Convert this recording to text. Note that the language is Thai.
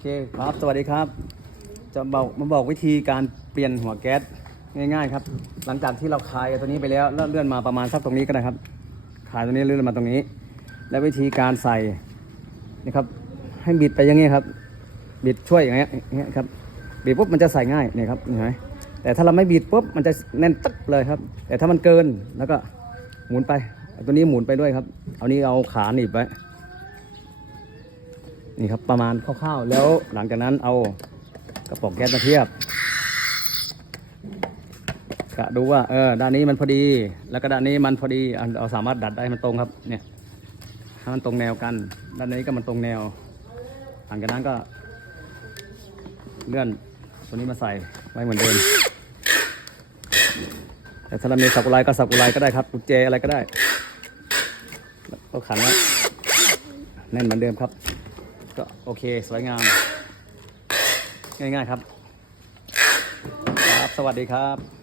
เคครับ สวัสดีครับ จะบอกมาบอกวิธีการเปลี่ยนหัวแก๊สง่ายๆครับ หลังจากที่เราคลายตัวนี้ไปแล้วแล้วเลื่อนมาประมาณสักตรงนี้ก็ได้ครับคลายตัวนี้เลื่อนมาตรงนี้ แล้ววิธีการใส่นี่ครับ ให้บิดไปอย่างนี้ครับ บิดช่วยอย่างเงี้ยอย่างเงี้ยครับบิดปุ๊บมันจะใส่ง่ายเนี่ยครับเห็นไหมแต่ถ้าเราไม่บิดปุ๊บมันจะแน่นตึ๊กเลยครับ แต่ถ้ามันเกินแล้วก็หมุนไป ตัวนี้หมุนไปด้วยครับ เอานี้เอาขาหนีบไว้ นี่ครับประมาณคร่าวๆแล้วหลังจากนั้นเอากระป๋องแก๊สมาเทียบกะดูว่าเออด้านนี้มันพอดี แล้วก็ด้านนี้มันพอดีเราสามารถดัดได้มันตรงครับเนี่ยให้มันตรงแนวกัน ด้านนี้ก็มันตรงแนว หลังจากนั้นก็ เลื่อนตัวนี้มาใส่ไว้เหมือนเดิมแต่ถ้าเรามีสับกุไลก็สับกุไลก็ได้ครับกุญแจอะไรก็ได้แล้วก็ขันไว้แน่นเหมือนเดิมครับ ก็โอเคสวยงาม ง่ายๆครับ ครับ สวัสดีครับ